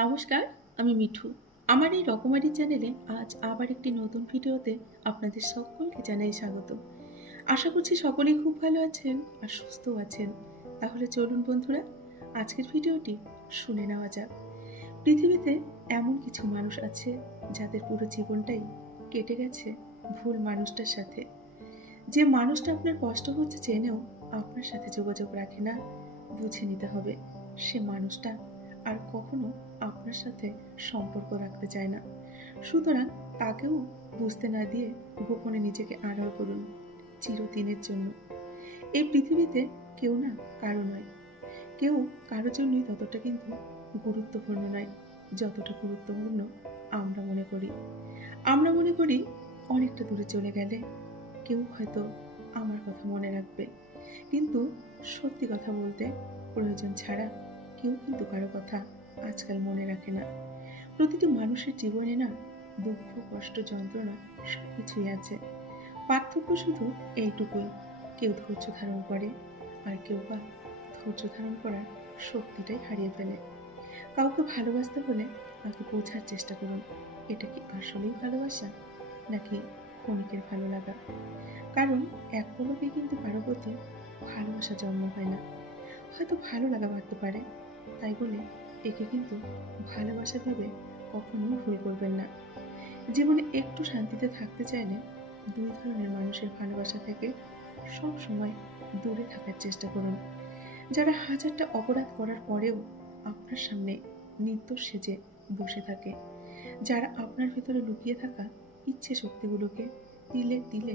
নমস্কার, আমি মিঠু। আমার এই রকমারি চ্যানেলে আজ আবার একটি নতুন ভিডিওতে আপনাদের সকলকে জানাই স্বাগত। আশা করছি সকলেই খুব ভালো আছেন আর সুস্থও আছেন। তাহলে চলুন বন্ধুরা, আজকের ভিডিওটি শুনে নেওয়া যাক। পৃথিবীতে এমন কিছু মানুষ আছে যাদের পুরো জীবনটাই কেটে গেছে ভুল মানুষটার সাথে। যে মানুষটা আপনার কষ্ট হচ্ছে জেনেও আপনার সাথে যোগাযোগ রাখে না, বুঝে নিতে হবে সে মানুষটা আর কখনো আপনার সাথে সম্পর্ক রাখতে চায় না। সুতরাং তাকেও বুঝতে না দিয়ে গোপনে নিজেকে আড়াল করুন চিরদিনের জন্য। এই পৃথিবীতে কেউ না কারো নয়, কেউ কারোর জন্যই ততটা কিন্তু গুরুত্বপূর্ণ নয় যতটা গুরুত্বপূর্ণ আমরা মনে করি। আমরা মনে করি অনেকটা দূরে চলে গেলে কেউ হয়তো আমার কথা মনে রাখবে, কিন্তু সত্যি কথা বলতে প্রয়োজন ছাড়া কেউ কিন্তু কারো কথা আজকাল মনে রাখে না। প্রতিটি মানুষের জীবনে না দুঃখ, কষ্ট, যন্ত্রণা সবকিছুই আছে। পার্থক্য শুধু এইটুকুই, কেউ ধৈর্য ধারণ করে আর কেউ বা ধৈর্য ধারণ করার শক্তিটাই হারিয়ে ফেলে। কাউকে ভালোবাসতে হলে আগে বোঝার চেষ্টা করুন এটা কি আসলেই ভালোবাসা নাকি ক্ষণিকের ভালো লাগা। কারণ এক পলকে কিন্তু কারো প্রতি ভালোবাসা জন্ম হয় না, হয়তো ভালো লাগা বাড়তে পারে। তাই বলে একে কিন্তু ভালোবাসা ভেবে কখনোই ভুল করবেন না। জীবনে একটু শান্তিতে থাকতে চাইলে দুই ধরনের মানুষের ভালোবাসা থেকে সব সময় দূরে থাকার চেষ্টা করুন। যারা হাজারটা অপরাধ করার পরেও আপনার সামনে নির্দোষ সেজে বসে থাকে, যারা আপনার ভেতরে লুকিয়ে থাকা ইচ্ছে শক্তিগুলোকে তিলে তিলে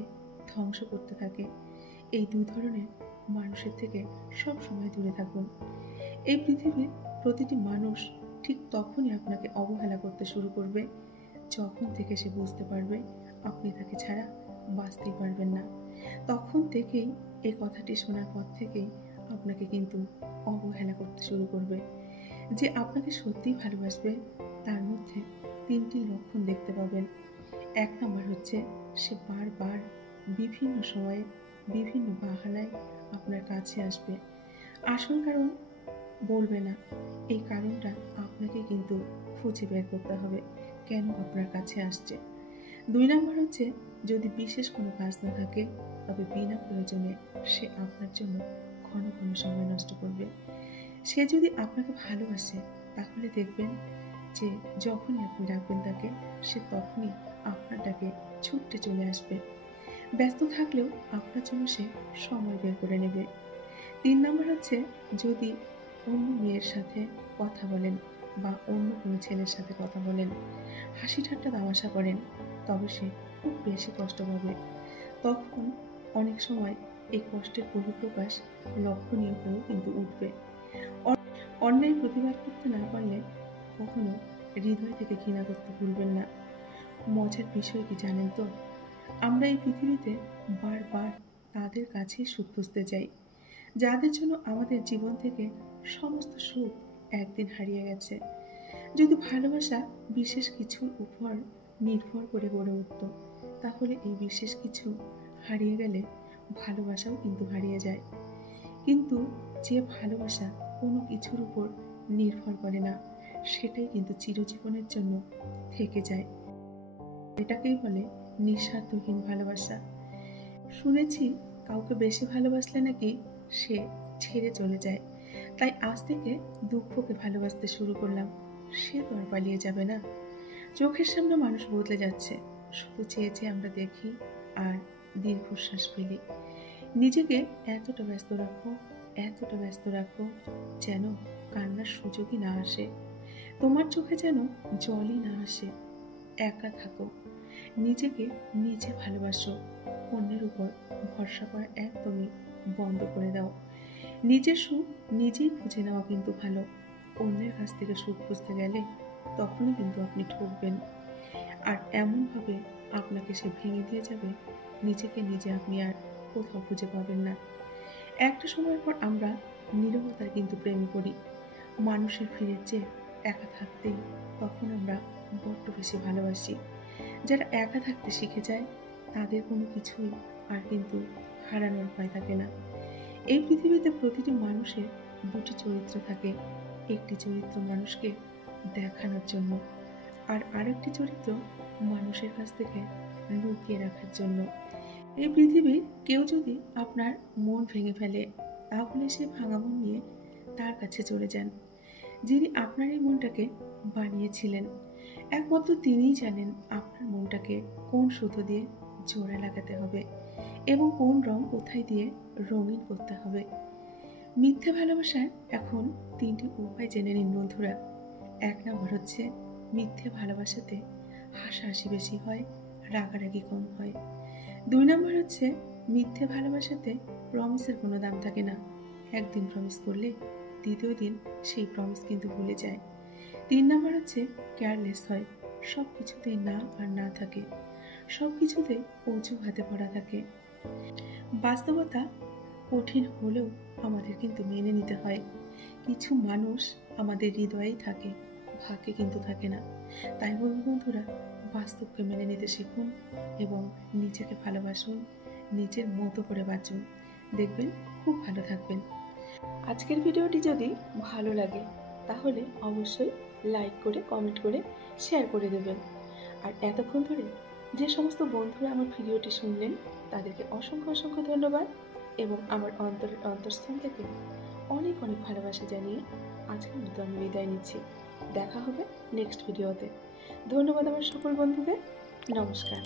ধ্বংস করতে থাকে, এই দুই ধরনের মানুষের থেকে সব সময় দূরে থাকুন। এই পৃথিবীর প্রতিটি মানুষ ঠিক তখনই আপনাকে অবহেলা করতে শুরু করবে যখন থেকে সে বুঝতে পারবে আপনি তাকে ছাড়া বাঁচতেই পারবেন না। তখন থেকেই এই কথাটি শোনার পর থেকেই আপনাকে কিন্তু অবহেলা করতে শুরু করবে। যে আপনাকে সত্যিই ভালোবাসবে তার মধ্যে তিনটি লক্ষণ দেখতে পাবেন। এক নম্বর হচ্ছে সে বারবার বিভিন্ন সময়ে বিভিন্ন বাহানায় আপনার কাছে আসবে, আসল কারণ বলবে না। এই কারণটা আপনাকে কিন্তু খুঁজে বের করতে হবে কেন আপনার কাছে আসছে। দুই নম্বর হচ্ছে যদি বিশেষ কোনো কাজ না থাকে তবে বিনা প্রয়োজনে সে আপনার জন্য ঘন ঘন সময় নষ্ট করবে। সে যদি আপনাকে ভালোবাসে তাহলে দেখবেন যে যখনই আপনি ডাকবেন তাকে সে তখনই আপনার ডাকে ছুটতে চলে আসবে। ব্যস্ত থাকলেও আপনার জন্য সে সময় বের করে নেবে। তিন নম্বর হচ্ছে যদি অন্য মেয়ের সাথে কথা বলেন বা অন্য কোনো ছেলের সাথে কথা বলেন, হাসি ঠাট্টা তামাশা করেন, তবে সে খুব বেশি কষ্ট পাবে। তখন অনেক সময় এই কষ্টের বহিঃপ্রকাশ লক্ষণীয় হয়েও কিন্তু উঠবে। অন্যায় প্রতিবাদ করতে না পারলে কখনো হৃদয় থেকে ঘৃণা করতে ভুলবেন না। মজার বিষয় কি জানেন তো, আমরা এই পৃথিবীতে বারবার তাদের কাছেই সুখ খুঁজতে যাই যাদের জন্য আমাদের জীবন থেকে সমস্ত সুখ একদিন হারিয়ে গেছে। যদি ভালোবাসা বিশেষ কিছুর উপর নির্ভর করে গড়ে উঠত তাহলে এই বিশেষ কিছু হারিয়ে গেলে ভালোবাসাও কিন্তু হারিয়ে যায়। কিন্তু যে ভালোবাসা কোনো কিছুর উপর নির্ভর করে না সেটাই কিন্তু চিরজীবনের জন্য থেকে যায়। এটাকেই বলে নিঃস্বার্থহীন ভালোবাসা। শুনেছি কাউকে বেশি ভালোবাসলে নাকি সে ছেড়ে চলে যায়, তাই আজ থেকে দুঃখকে ভালোবাসতে শুরু করলাম। সে তো আর পালিয়ে যাবে না। চোখের সামনে মানুষ বদলে যাচ্ছে, শুধু চেয়ে চেয়ে আমরা দেখি আর দীর্ঘশ্বাস ফেলি। নিজেকে এতটা ব্যস্ত রাখো, এতটা ব্যস্ত রাখো যেন কান্নার সুযোগই না আসে, তোমার চোখে যেন জলই না আসে। একা থাকো, নিজেকে নিজে ভালোবাসো, অন্যের উপর ভরসা করা একদমই বন্ধ করে দাও। নিজের সুখ নিজেই খুঁজে নেওয়া কিন্তু ভালো। অন্যের কাছ থেকে সুখ খুঁজতে গেলে তখনই কিন্তু আপনি ঠকবেন, আর এমনভাবে আপনাকে সে ভেঙে দিয়ে যাবে নিজেকে নিজে আপনি আর কোথাও খুঁজে পাবেন না। একটা সময়ের পর আমরা নীরবতার কিন্তু প্রেমে পড়ি। মানুষের ভিড়ের চেয়ে একা থাকতেই তখন আমরা বড্ড বেশি ভালোবাসি। যারা একা থাকতে শিখে যায় তাদের কোনো কিছুই আর কিন্তু হারানোর ভয় থাকে না। এই পৃথিবীতে প্রতিটি মানুষের দুটি চরিত্র থাকে। একটি চরিত্র মানুষকে দেখানোর জন্য, আর আরেকটি চরিত্র মানুষের কাছ থেকে লুকিয়ে রাখার জন্য। এই পৃথিবীর কেউ যদি আপনার মন ভেঙে ফেলে, তাহলে সে ভাঙা মন নিয়ে তার কাছে চলে যান, যিনি আপনার এই মনটাকে বানিয়েছিলেন। একমাত্র তিনিই জানেন আপনার মনটাকে কোন সুতো দিয়ে জোড়া লাগাতে হবে এবং কোন রং কোথায় দিয়ে রঙিন করতে হবে। মিথ্যে ভালোবাসার এখন 3টি উপায় জেনে নিন বন্ধুরা। 1 নম্বর হচ্ছে, মিথ্যে ভালোবাসাতে হাসাহাসি বেশি হয়, রাগারাগি কম হয়। 2 নম্বর হচ্ছে, মিথ্যে ভালোবাসাতে প্রমিসের কোনো দাম থাকে না। একদিন প্রমিস করলে দ্বিতীয় দিন সেই প্রমিস কিন্তু ভুলে যায়। 3 নম্বর হচ্ছে, কেয়ারলেস হয়, সব কিছুতেই না আর না থাকে, সব কিছুতে অজুহাতে ভরা থাকে। বাস্তবতা কঠিন হলেও আমাদের কিন্তু মেনে নিতে হয়। কিছু মানুষ আমাদের হৃদয়েই থাকে, ভাগ্যে কিন্তু থাকে না। তাই বলবো বন্ধুরা, বাস্তবকে মেনে নিতে শিখুন এবং নিজেকে ভালোবাসুন, নিজের মতো করে বাঁচুন, দেখবেন খুব ভালো থাকবেন। আজকের ভিডিওটি যদি ভালো লাগে তাহলে অবশ্যই লাইক করে, কমেন্ট করে, শেয়ার করে দেবেন। আর এতক্ষণ ধরে যে সমস্ত বন্ধুরা আমার ভিডিওটি শুনলেন তাদেরকে অসংখ্য অসংখ্য ধন্যবাদ এবং আমার অন্তরের অন্তঃস্থল থেকে অনেক অনেক ভালোবাসা জানিয়ে আজকের মতো আমি বিদায় নিচ্ছি। দেখা হবে নেক্সট ভিডিওতে। ধন্যবাদ আমার সকল বন্ধুকে। নমস্কার।